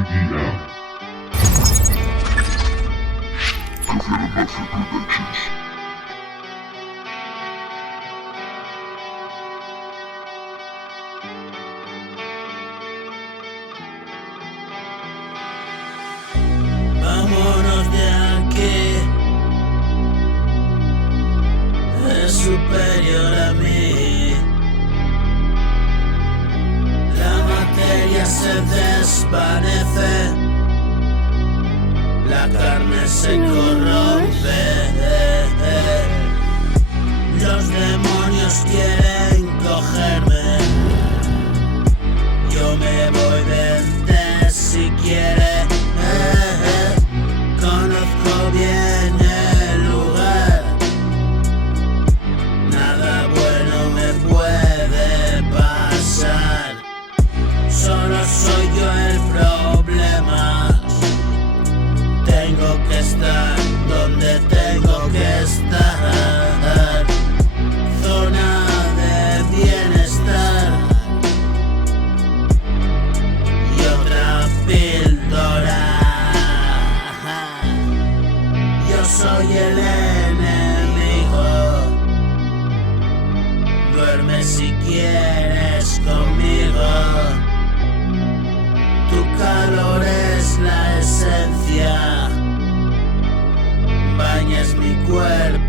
GDM. Government Mafia Productions. Vámonos de aquí. Es superior a mí. La materia se desvanece, la carne se corrompe. Los demonios quieren cogerme. Yo me voy de si quiere. Conozco bien el lugar. Nada bueno me puede pasar. Solo soy yo el problema. Tengo que estar donde tengo que estar. Zona de bienestar. Y otra píldora. Yo soy el enemigo. Duerme si quieres conmigo. Tu calor es la esencia. Bañas mi cuerpo.